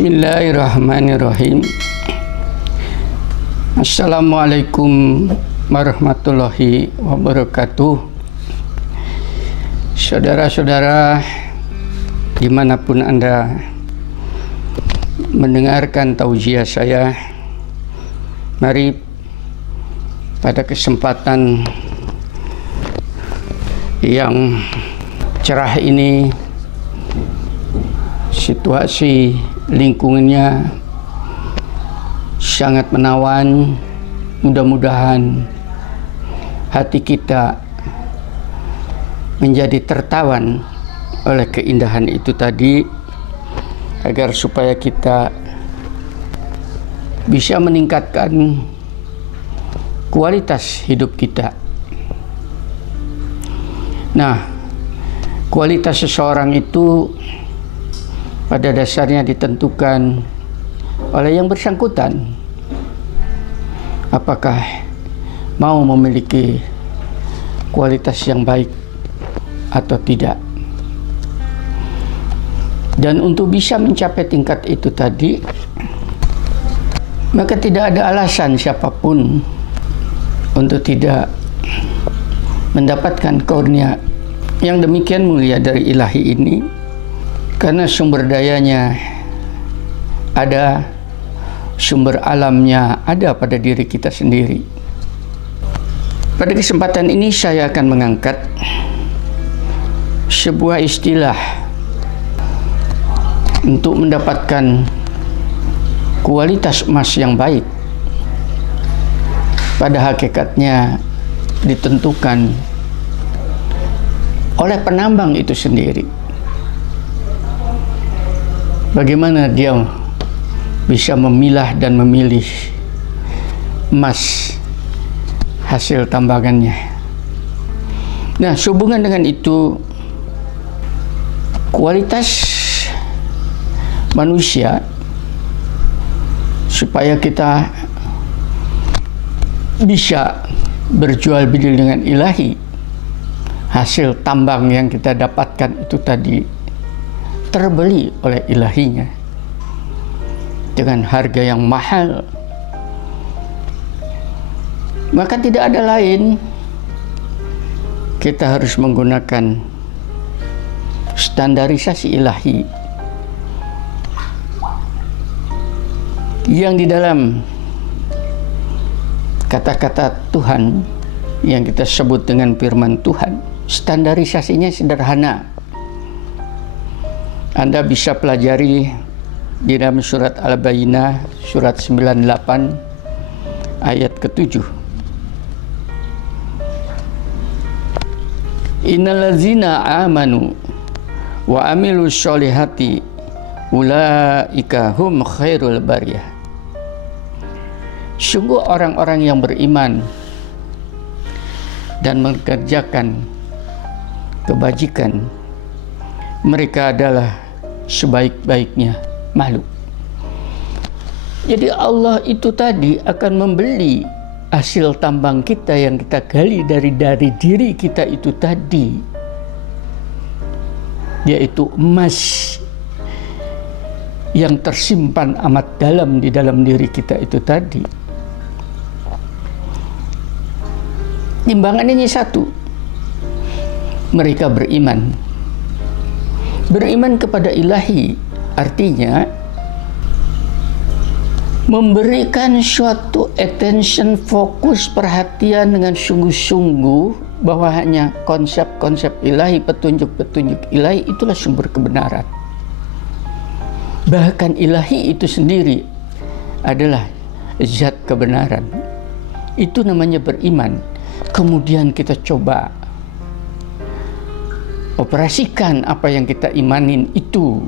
Bismillahirrahmanirrahim. Assalamualaikum warahmatullahi wabarakatuh. Saudara-saudara, dimanapun Anda mendengarkan tausiah saya, mari pada kesempatan yang cerah ini, situasi lingkungannya sangat menawan. Mudah-mudahan hati kita menjadi tertawan oleh keindahan itu tadi, agar supaya kita bisa meningkatkan kualitas hidup kita. Nah, kualitas seseorang itu pada dasarnya ditentukan oleh yang bersangkutan. Apakah mau memiliki kualitas yang baik atau tidak. Dan untuk bisa mencapai tingkat itu tadi, maka tidak ada alasan siapapun untuk tidak mendapatkan karunia yang demikian mulia dari ilahi ini. Karena sumber dayanya ada, sumber alamnya ada pada diri kita sendiri. Pada kesempatan ini saya akan mengangkat sebuah istilah untuk mendapatkan kualitas emas yang baik. Pada hakikatnya ditentukan oleh penambang itu sendiri. Bagaimana dia bisa memilah dan memilih emas hasil tambangannya. Nah, sehubungan dengan itu, kualitas manusia supaya kita bisa berjual beli dengan ilahi, hasil tambang yang kita dapatkan itu tadi terbeli oleh ilahinya dengan harga yang mahal, maka tidak ada lain, kita harus menggunakan standarisasi ilahi yang di dalam kata-kata Tuhan yang kita sebut dengan firman Tuhan. Standarisasinya sederhana. Anda bisa pelajari di dalam surat Al-Bayyinah, surat 98 ayat ke-7. Innallazina amanu wa amilus sholihati ulaika hum khairul bariyah. Sungguh orang-orang yang beriman dan mengerjakan kebajikan, mereka adalah sebaik-baiknya makhluk. Jadi Allah itu tadi akan membeli hasil tambang kita yang kita gali dari diri kita itu tadi, yaitu emas yang tersimpan amat dalam di dalam diri kita itu tadi. Timbangannya satu, mereka beriman. Beriman kepada ilahi artinya memberikan suatu attention, fokus, perhatian dengan sungguh-sungguh bahwa hanya konsep-konsep ilahi, petunjuk-petunjuk ilahi itulah sumber kebenaran. Bahkan ilahi itu sendiri adalah zat kebenaran. Itu namanya beriman. Kemudian kita coba operasikan apa yang kita imanin itu.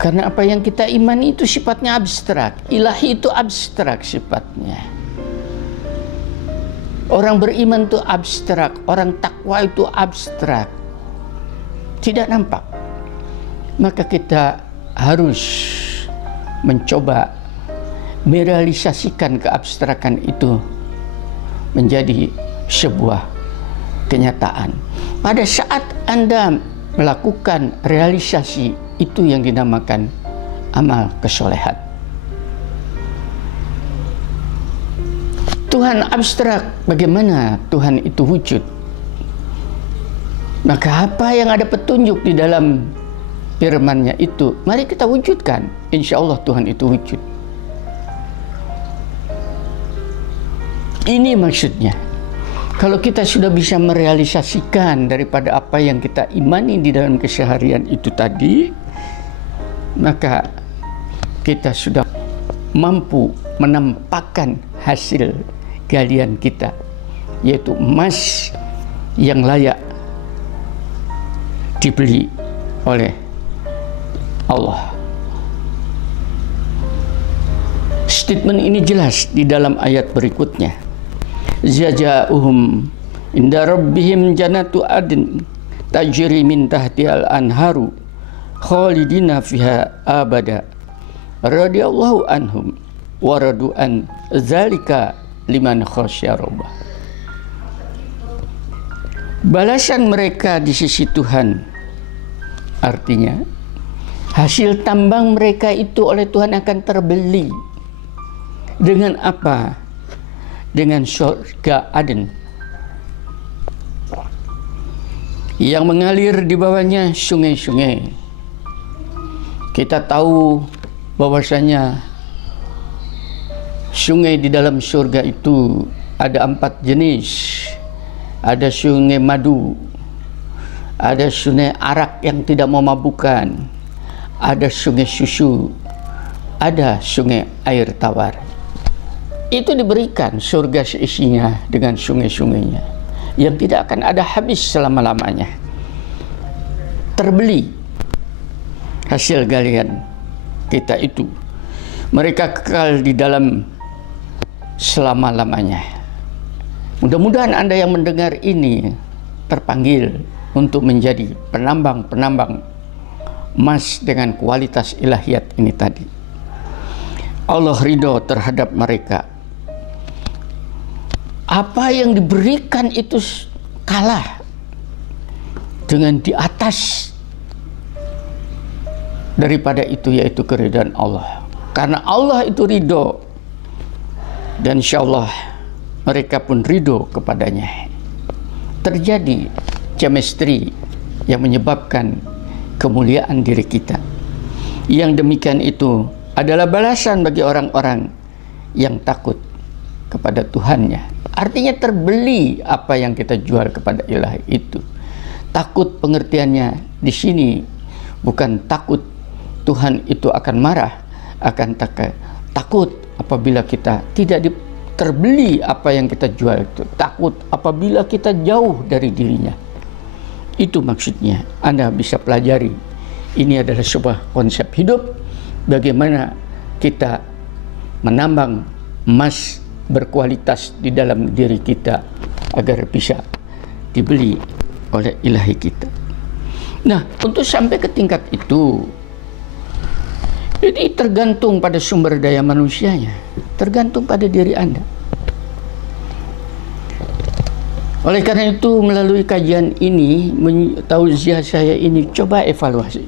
Karena apa yang kita imani itu sifatnya abstrak. Ilahi itu abstrak sifatnya. Orang beriman itu abstrak. Orang takwa itu abstrak. Tidak nampak. Maka kita harus mencoba merealisasikan keabstrakan itu menjadi sebuah kenyataan. Pada saat Anda melakukan realisasi, itu yang dinamakan amal kesolehan. Tuhan abstrak, bagaimana Tuhan itu wujud? Maka apa yang ada petunjuk di dalam firman-Nya itu, mari kita wujudkan. Insya Allah Tuhan itu wujud. Ini maksudnya. Kalau kita sudah bisa merealisasikan daripada apa yang kita imani di dalam keseharian itu tadi, maka kita sudah mampu menampakkan hasil galian kita, yaitu emas yang layak dibeli oleh Allah. Statement ini jelas di dalam ayat berikutnya. Zaja'uhum inda rabbihim jannatu adn tajri min tahtihal anharu khalidina fiha abada radhiyallahu anhum wa radu an zalika liman khasyya rabbah. Balasan mereka di sisi Tuhan, artinya hasil tambang mereka itu oleh Tuhan akan terbeli dengan apa? Dengan surga Aden yang mengalir di bawahnya sungai-sungai. Kita tahu bahwasanya sungai di dalam surga itu ada 4 jenis. Ada sungai madu, ada sungai arak yang tidak memabukkan, ada sungai susu, ada sungai air tawar. Itu diberikan surga seisinya dengan sungai-sungainya yang tidak akan ada habis selama-lamanya. Terbeli hasil galian kita itu. Mereka kekal di dalam selama-lamanya. Mudah-mudahan Anda yang mendengar ini terpanggil untuk menjadi penambang-penambang emas dengan kualitas ilahiyat ini tadi. Allah ridho terhadap mereka. Apa yang diberikan itu kalah dengan di atas daripada itu, yaitu keridhaan Allah. Karena Allah itu ridho, dan insya Allah mereka pun ridho kepadanya. Terjadi chemistry yang menyebabkan kemuliaan diri kita. Yang demikian itu adalah balasan bagi orang-orang yang takut kepada Tuhannya. Artinya terbeli apa yang kita jual kepada ilahi itu. Takut pengertiannya di sini bukan takut Tuhan itu akan marah, akan takut apabila kita tidak terbeli apa yang kita jual itu. Takut apabila kita jauh dari dirinya. Itu maksudnya. Anda bisa pelajari. Ini adalah sebuah konsep hidup. Bagaimana kita menambang emas berkualitas di dalam diri kita agar bisa dibeli oleh ilahi kita. Nah, untuk sampai ke tingkat itu, ini tergantung pada sumber daya manusianya, tergantung pada diri Anda. Oleh karena itu, melalui kajian ini, tausiah saya ini, coba evaluasi.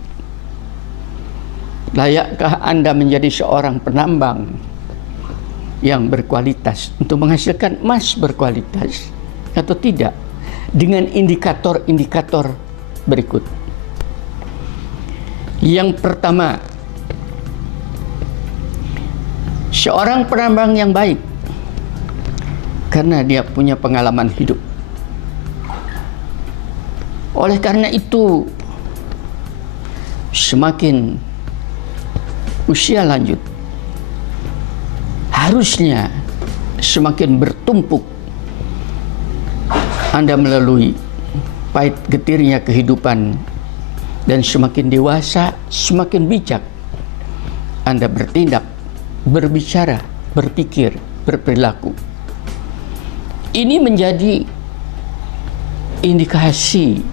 Layakkah Anda menjadi seorang penambang yang berkualitas untuk menghasilkan emas berkualitas atau tidak, dengan indikator-indikator berikut. Yang pertama, seorang penambang yang baik karena dia punya pengalaman hidup. Oleh karena itu, semakin usia lanjut, harusnya semakin bertumpuk Anda melalui pahit getirnya kehidupan, dan semakin dewasa, semakin bijak Anda bertindak, berbicara, berpikir, berperilaku. Ini menjadi indikasi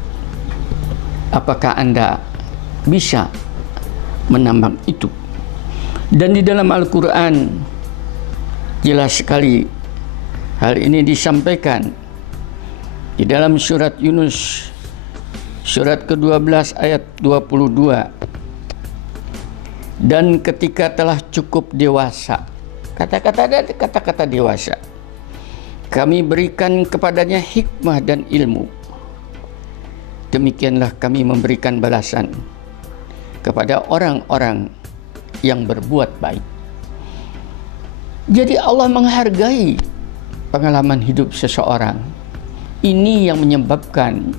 apakah Anda bisa menambang itu. Dan di dalam Al-Quran jelas sekali hal ini disampaikan di dalam surat Yunus, surat ke-12 ayat 22. Dan ketika telah cukup dewasa, kata-kata dewasa, kami berikan kepadanya hikmah dan ilmu. Demikianlah kami memberikan balasan kepada orang-orang yang berbuat baik. Jadi Allah menghargai pengalaman hidup seseorang. Ini yang menyebabkan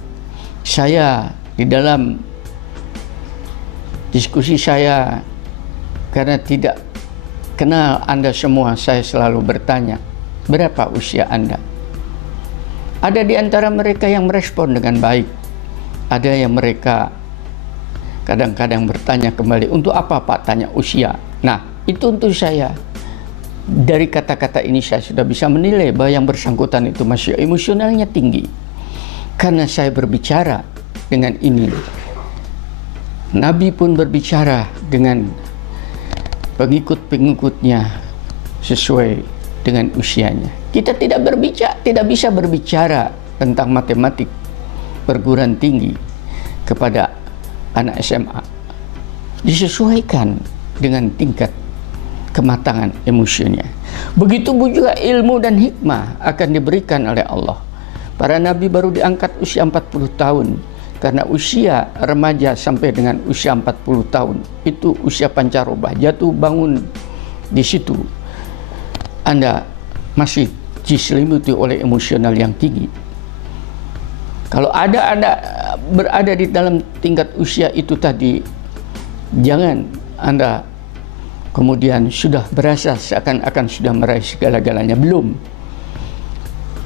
saya di dalam diskusi saya, karena tidak kenal Anda semua, saya selalu bertanya, berapa usia Anda? Ada di antara mereka yang merespon dengan baik. Ada yang mereka kadang-kadang bertanya kembali, untuk apa Pak tanya usia? Nah, itu untuk saya. Dari kata-kata ini saya sudah bisa menilai bahwa yang bersangkutan itu masih emosionalnya tinggi. Karena saya berbicara dengan ini. Nabi pun berbicara dengan pengikut-pengikutnya sesuai dengan usianya. Kita tidak bisa berbicara tentang matematik perguruan tinggi kepada anak SMA. Disesuaikan dengan tingkat kematangan emosinya. Begitu juga ilmu dan hikmah akan diberikan oleh Allah. Para nabi baru diangkat usia 40 tahun. Karena usia remaja sampai dengan usia 40 tahun itu usia pancarobah, jatuh bangun di situ Anda masih diselimuti oleh emosional yang tinggi. Kalau Anda berada di dalam tingkat usia itu tadi, jangan Anda kemudian sudah berasa seakan-akan sudah meraih segala-galanya. Belum.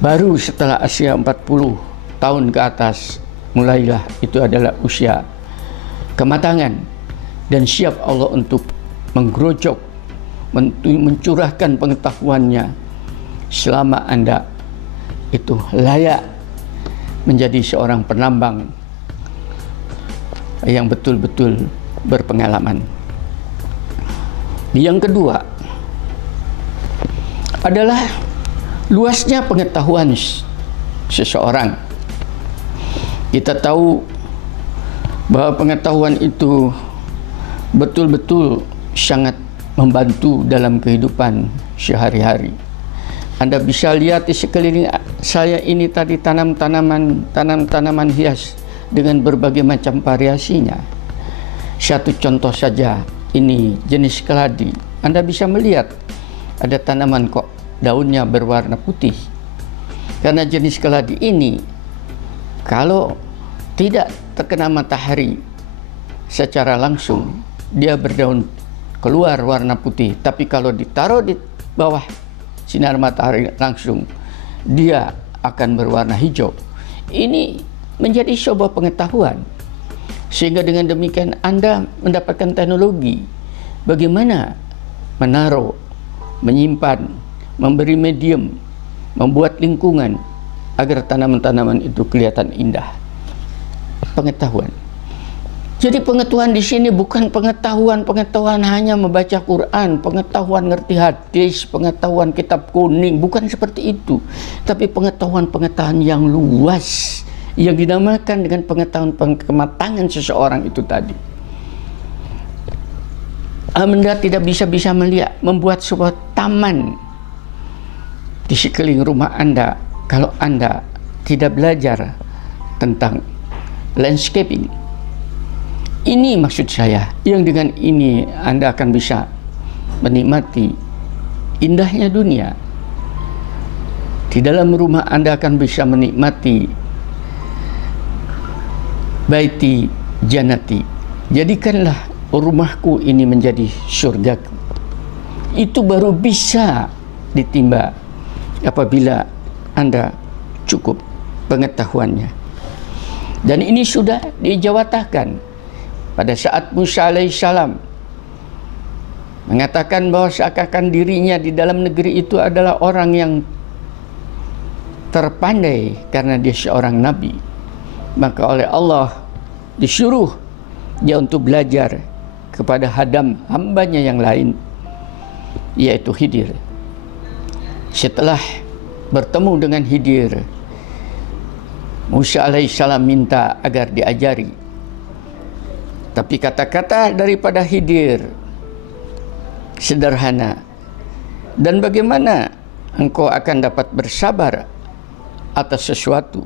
Baru setelah usia 40 tahun ke atas, mulailah itu adalah usia kematangan dan siap Allah untuk menggerojok, mencurahkan pengetahuannya selama Anda itu layak menjadi seorang penambang yang betul-betul berpengalaman. Yang kedua adalah luasnya pengetahuan seseorang. Kita tahu bahwa pengetahuan itu betul-betul sangat membantu dalam kehidupan sehari-hari. Anda bisa lihat di sekeliling saya ini tadi tanam-tanaman hias dengan berbagai macam variasinya. Satu contoh saja, ini jenis keladi. Anda bisa melihat ada tanaman kok daunnya berwarna putih. Karena jenis keladi ini kalau tidak terkena matahari secara langsung, dia berdaun keluar warna putih. Tapi kalau ditaruh di bawah sinar matahari langsung, dia akan berwarna hijau. Ini menjadi sebuah pengetahuan. Sehingga dengan demikian Anda mendapatkan teknologi bagaimana menaruh, menyimpan, memberi medium, membuat lingkungan agar tanaman-tanaman itu kelihatan indah. Pengetahuan. Jadi pengetahuan di sini bukan pengetahuan hanya membaca Quran, pengetahuan ngerti hadis, pengetahuan kitab kuning, bukan seperti itu. Tapi pengetahuan yang luas yang dinamakan dengan pengetahuan kematangan seseorang itu tadi. Anda tidak bisa melihat, membuat sebuah taman di sekeliling rumah Anda kalau Anda tidak belajar tentang landscaping. Ini maksud saya, yang dengan ini Anda akan bisa menikmati indahnya dunia. Di dalam rumah Anda akan bisa menikmati baiti jannati. Jadikanlah rumahku ini menjadi surgaku. Itu baru bisa ditimba apabila Anda cukup pengetahuannya. Dan ini sudah dijawatakan pada saat Musa alaihissalam mengatakan bahwa seakan-akan dirinya di dalam negeri itu adalah orang yang terpandai karena dia seorang nabi. Maka oleh Allah disuruh dia untuk belajar kepada hambanya yang lain, yaitu Khidir. Setelah bertemu dengan Khidir, Musa alaihissalam minta agar diajari. Tapi kata-kata daripada Khidir sederhana. Dan bagaimana engkau akan dapat bersabar atas sesuatu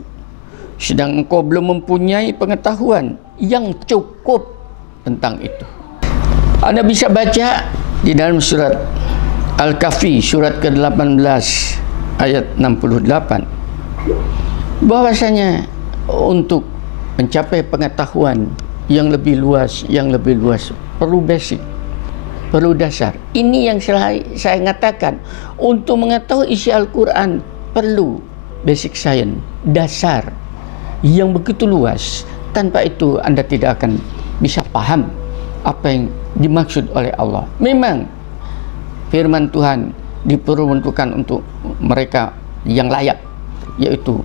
sedang engkau belum mempunyai pengetahuan yang cukup tentang itu. Anda bisa baca di dalam surat Al-Kahfi surat ke-18 ayat 68 bahwasanya untuk mencapai pengetahuan yang lebih luas perlu basic, perlu dasar. Ini yang saya katakan, untuk mengetahui isi Al-Quran perlu basic science, dasar yang begitu luas. Tanpa itu Anda tidak akan bisa paham apa yang dimaksud oleh Allah. Memang firman Tuhan diperuntukkan untuk mereka yang layak, yaitu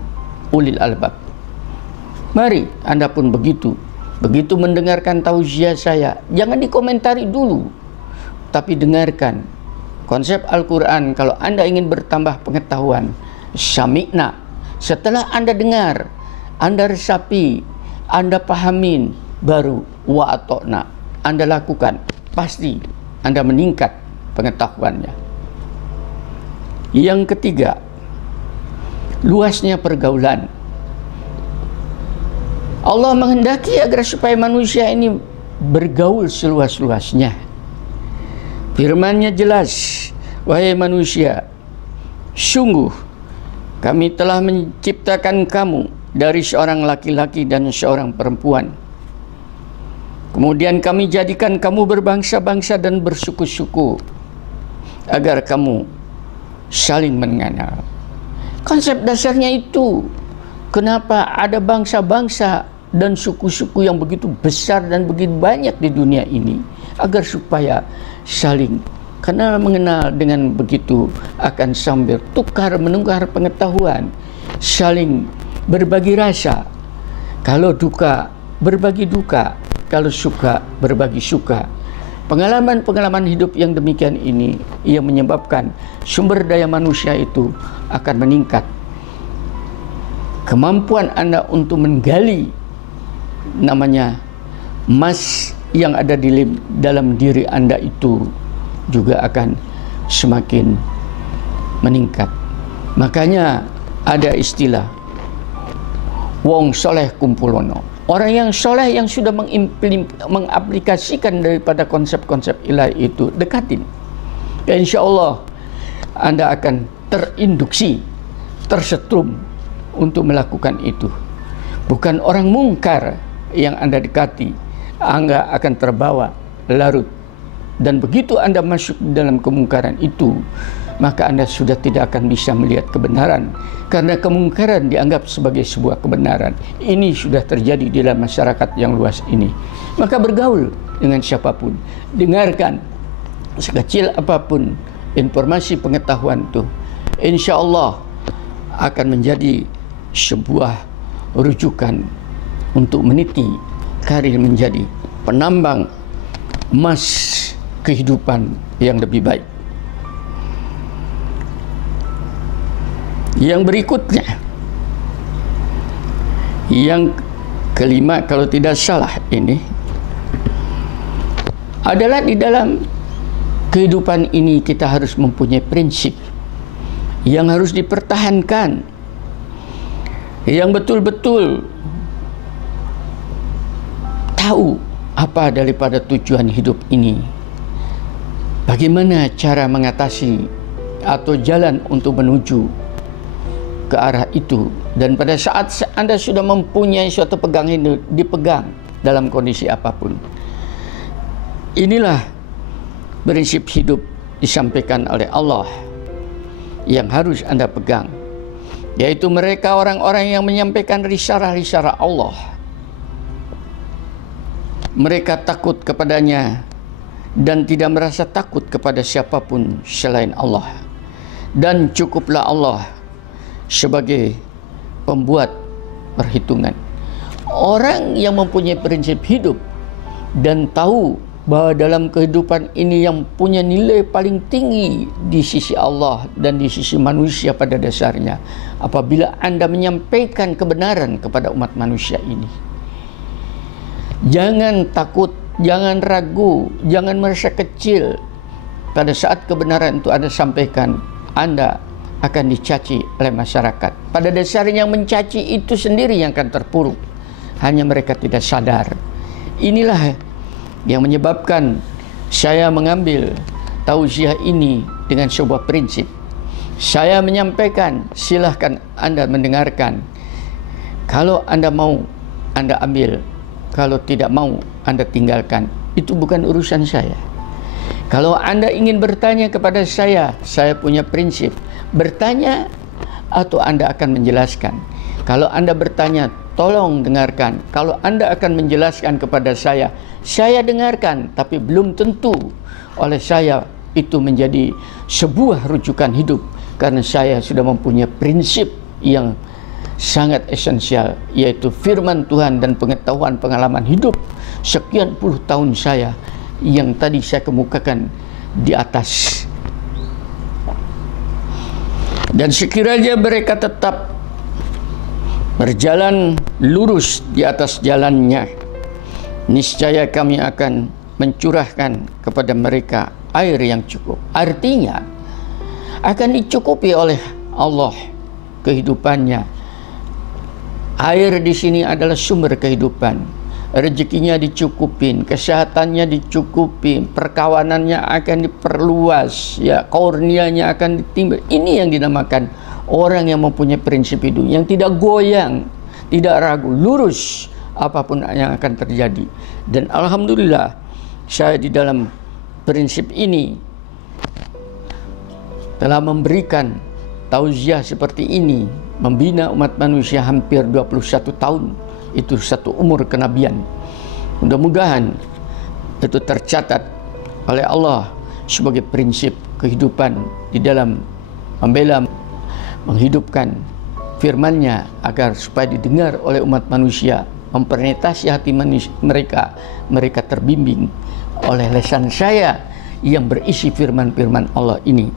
ulil albab. Mari Anda pun begitu mendengarkan tausiah saya, jangan dikomentari dulu, tapi dengarkan konsep Al-Quran. Kalau Anda ingin bertambah pengetahuan, sami'na. Setelah Anda dengar, Anda resapi, Anda pahamin, baru wa'atokna, Anda lakukan, pasti Anda meningkat pengetahuannya. Yang ketiga, luasnya pergaulan. Allah menghendaki agar supaya manusia ini bergaul seluas-luasnya. Firman-Nya jelas, wahai manusia, sungguh kami telah menciptakan kamu dari seorang laki-laki dan seorang perempuan. Kemudian kami jadikan kamu berbangsa-bangsa dan bersuku-suku agar kamu saling mengenal. Konsep dasarnya itu. Kenapa ada bangsa-bangsa dan suku-suku yang begitu besar dan begitu banyak di dunia ini? Agar supaya saling kenal mengenal, dengan begitu akan sambil menukar pengetahuan, saling berbagi rasa. Kalau duka, berbagi duka. Kalau suka, berbagi suka. Pengalaman-pengalaman hidup yang demikian ini yang menyebabkan sumber daya manusia itu akan meningkat. Kemampuan Anda untuk menggali namanya emas yang ada di dalam diri Anda itu juga akan semakin meningkat. Makanya ada istilah wong soleh kumpulono. Orang yang soleh yang sudah mengaplikasikan daripada konsep-konsep ilahi itu, dekatin. Ya, insya Allah Anda akan terinduksi, tersetrum untuk melakukan itu. Bukan orang mungkar yang Anda dekati, Anda akan terbawa larut. Dan begitu Anda masuk dalam kemungkaran itu, maka Anda sudah tidak akan bisa melihat kebenaran, karena kemungkaran dianggap sebagai sebuah kebenaran. Ini sudah terjadi di dalam masyarakat yang luas ini. Maka bergaul dengan siapapun, dengarkan sekecil apapun informasi pengetahuan itu, insya Allah akan menjadi sebuah rujukan untuk meniti karir menjadi penambang emas kehidupan yang lebih baik. Yang berikutnya, yang kelima kalau tidak salah ini adalah di dalam kehidupan ini kita harus mempunyai prinsip yang harus dipertahankan, yang betul-betul tahu apa daripada tujuan hidup ini, bagaimana cara mengatasi atau jalan untuk menuju ke arah itu. Dan pada saat Anda sudah mempunyai suatu pegangan ini, dipegang dalam kondisi apapun. Inilah prinsip hidup disampaikan oleh Allah yang harus Anda pegang, yaitu mereka orang-orang yang menyampaikan risalah-risalah Allah. Mereka takut kepadanya dan tidak merasa takut kepada siapapun selain Allah. Dan cukuplah Allah sebagai pembuat perhitungan. Orang yang mempunyai prinsip hidup dan tahu bahwa dalam kehidupan ini yang punya nilai paling tinggi di sisi Allah dan di sisi manusia pada dasarnya, apabila Anda menyampaikan kebenaran kepada umat manusia ini, jangan takut, jangan ragu, jangan merasa kecil. pada saat kebenaran itu Anda sampaikan, Anda akan dicaci oleh masyarakat. Pada dasarnya yang mencaci itu sendiri yang akan terpuruk. Hanya mereka tidak sadar. Inilah yang menyebabkan saya mengambil tausiah ini dengan sebuah prinsip. Saya menyampaikan, silahkan Anda mendengarkan. Kalau Anda mau, Anda ambil. Kalau tidak mau, Anda tinggalkan. Itu bukan urusan saya. Kalau Anda ingin bertanya kepada saya punya prinsip. Bertanya atau Anda akan menjelaskan. Kalau Anda bertanya, tolong dengarkan. Kalau Anda akan menjelaskan kepada saya dengarkan. Tapi belum tentu oleh saya itu menjadi sebuah rujukan hidup. Karena saya sudah mempunyai prinsip yang sangat esensial, yaitu firman Tuhan dan pengetahuan pengalaman hidup sekian puluh tahun saya yang tadi saya kemukakan di atas. Dan sekiranya mereka tetap berjalan lurus di atas jalannya, niscaya kami akan mencurahkan kepada mereka air yang cukup. Artinya akan dicukupi oleh Allah kehidupannya. Air di sini adalah sumber kehidupan. Rezekinya dicukupin, kesehatannya dicukupin, perkawanannya akan diperluas, ya, kurnianya akan ditimbul. Ini yang dinamakan orang yang mempunyai prinsip hidup, yang tidak goyang, tidak ragu, lurus apapun yang akan terjadi. Dan alhamdulillah, saya di dalam prinsip ini telah memberikan tausiah seperti ini, membina umat manusia hampir 21 tahun. Itu satu umur kenabian. Mudah-mudahan itu tercatat oleh Allah sebagai prinsip kehidupan di dalam membela, menghidupkan firman-Nya agar supaya didengar oleh umat manusia, mempenetrasi hati mereka. Mereka terbimbing oleh lisan saya yang berisi firman-firman Allah ini.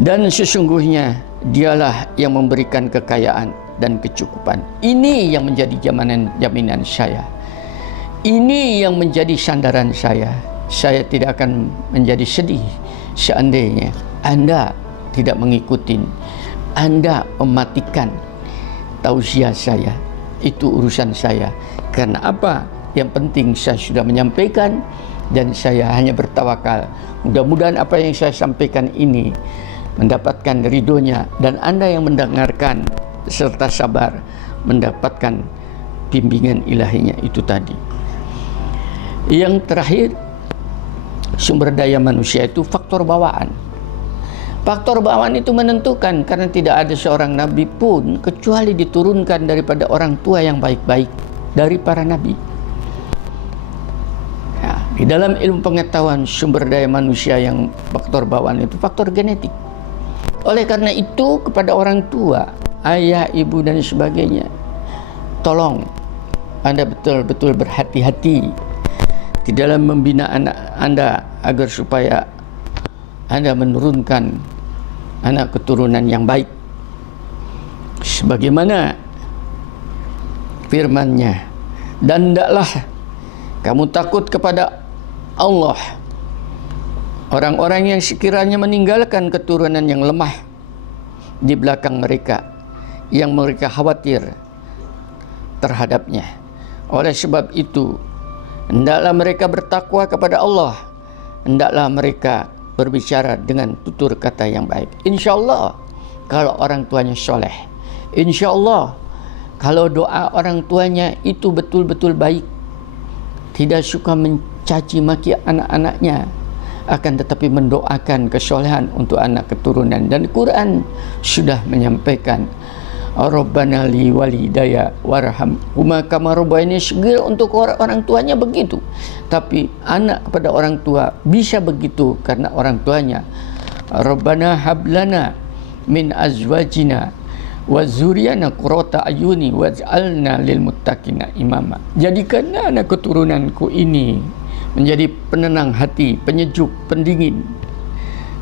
Dan sesungguhnya Dialah yang memberikan kekayaan dan kecukupan. Ini yang menjadi jaminan saya. Ini yang menjadi sandaran saya. Saya tidak akan menjadi sedih seandainya Anda tidak mengikuti, Anda mematikan tausiah saya. Itu urusan saya. Karena apa? Yang penting saya sudah menyampaikan dan saya hanya bertawakal. Mudah-mudahan apa yang saya sampaikan ini mendapatkan ridhonya, dan Anda yang mendengarkan serta sabar mendapatkan bimbingan ilahinya itu tadi. Yang terakhir, sumber daya manusia itu faktor bawaan. Faktor bawaan itu menentukan, karena tidak ada seorang nabi pun kecuali diturunkan daripada orang tua yang baik-baik dari para nabi. Ya, di dalam ilmu pengetahuan sumber daya manusia yang faktor bawaan itu faktor genetik. Oleh karena itu, kepada orang tua, ayah, ibu dan sebagainya, tolong Anda betul-betul berhati-hati di dalam membina anak Anda agar supaya Anda menurunkan anak keturunan yang baik sebagaimana firman-Nya. Dan hendaklah kamu takut kepada Allah. Orang-orang yang sekiranya meninggalkan keturunan yang lemah di belakang mereka, yang mereka khawatir terhadapnya. Oleh sebab itu, hendaklah mereka bertakwa kepada Allah. Hendaklah mereka berbicara dengan tutur kata yang baik. Insya Allah, kalau orang tuanya soleh. Insya Allah, kalau doa orang tuanya itu betul-betul baik, tidak suka mencaci maki anak-anaknya, akan tetapi mendoakan kesolehan untuk anak keturunan. Dan Quran sudah menyampaikan, Rabbana li walidayya warhamhuma kama rabbayani shaghira. Untuk orang tuanya begitu, tapi anak kepada orang tua bisa begitu karena orang tuanya, Rabbana hablana min azwajina wa dzurriyyana qurrata ayuni waj'alna lil muttaqina imama. Jadikanlah anak keturunanku ini menjadi penenang hati, penyejuk, pendingin.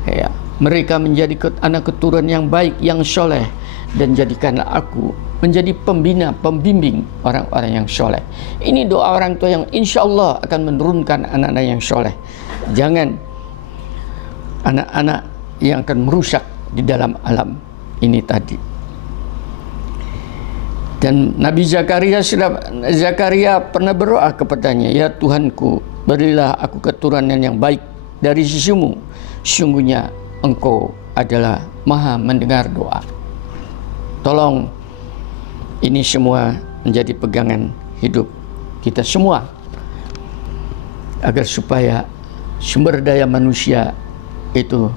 Ya, mereka menjadi anak keturunan yang baik, yang soleh, dan jadikanlah aku menjadi pembina, pembimbing orang-orang yang soleh. Ini doa orang tua yang insya Allah akan menurunkan anak-anak yang soleh. Jangan anak-anak yang akan merusak di dalam alam ini tadi. Dan Nabi Zakaria pernah berdoa kepadanya, ya Tuhanku, berilah aku keturunan yang baik dari sisimu, sungguhnya Engkau adalah Maha mendengar doa. Tolong ini semua menjadi pegangan hidup kita semua, agar supaya sumber daya manusia itu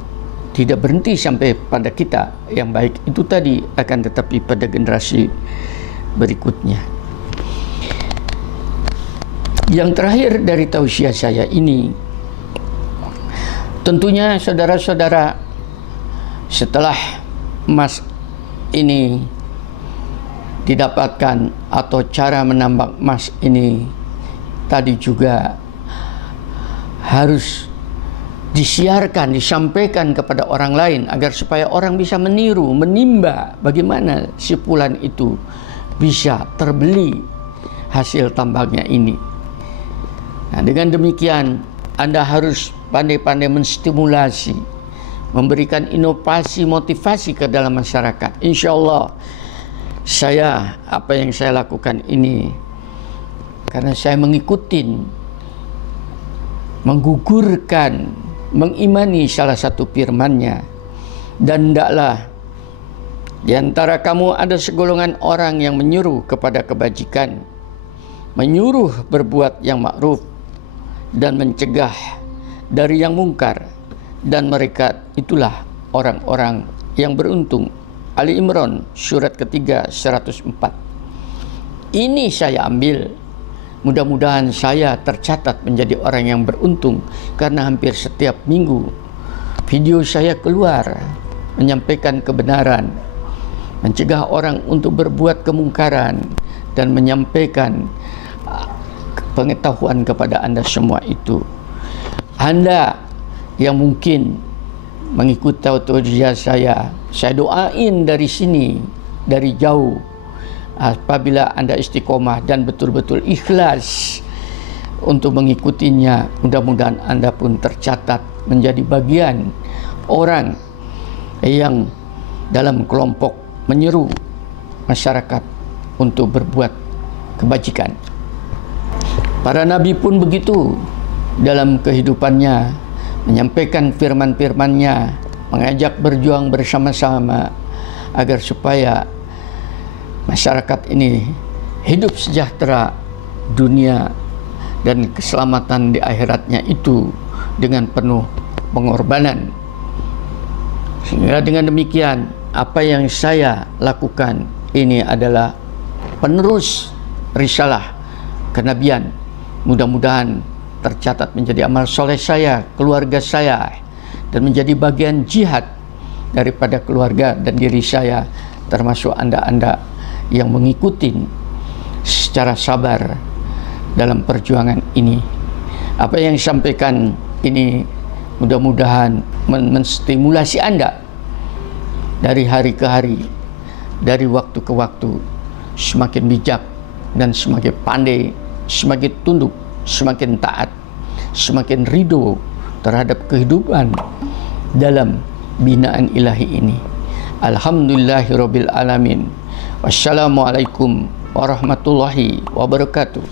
tidak berhenti sampai pada kita yang baik itu tadi, akan tetapi pada generasi berikutnya. Yang terakhir dari tausiah saya ini, tentunya saudara-saudara, setelah emas ini didapatkan atau cara menambang emas ini tadi juga harus disiarkan, disampaikan kepada orang lain agar supaya orang bisa meniru, menimba bagaimana sipulan itu bisa terbeli hasil tambangnya ini. Nah, dengan demikian Anda harus pandai-pandai menstimulasi, memberikan inovasi, motivasi ke dalam masyarakat. Insya Allah apa yang saya lakukan ini karena saya mengikuti, menggugurkan, mengimani salah satu firman-Nya, dan hendaklah di antara kamu ada segolongan orang yang menyuruh kepada kebajikan, menyuruh berbuat yang makruf, dan mencegah dari yang mungkar, dan mereka itulah orang-orang yang beruntung. Ali Imran surat ketiga 104. Ini saya ambil, mudah-mudahan saya tercatat menjadi orang yang beruntung, karena hampir setiap minggu video saya keluar menyampaikan kebenaran, mencegah orang untuk berbuat kemungkaran, dan menyampaikan pengetahuan kepada Anda semua itu. Anda yang mungkin mengikuti tausiah saya doain dari sini, dari jauh, apabila Anda istiqomah dan betul-betul ikhlas untuk mengikutinya, mudah-mudahan Anda pun tercatat menjadi bagian orang yang dalam kelompok menyeru masyarakat untuk berbuat kebajikan. Para nabi pun begitu dalam kehidupannya, menyampaikan firman-firman-Nya, mengajak berjuang bersama-sama agar supaya masyarakat ini hidup sejahtera dunia dan keselamatan di akhiratnya itu dengan penuh pengorbanan. Sehingga dengan demikian apa yang saya lakukan ini adalah penerus risalah kenabian. Mudah-mudahan tercatat menjadi amal soleh saya, keluarga saya, dan menjadi bagian jihad daripada keluarga dan diri saya, termasuk Anda-Anda yang mengikuti secara sabar dalam perjuangan ini. Apa yang disampaikan ini mudah-mudahan menstimulasi Anda dari hari ke hari, dari waktu ke waktu, semakin bijak dan semakin pandai, semakin tunduk, semakin taat, semakin ridho terhadap kehidupan dalam binaan ilahi ini. Alhamdulillahirabbil alamin. Wassalamualaikum warahmatullahi wabarakatuh.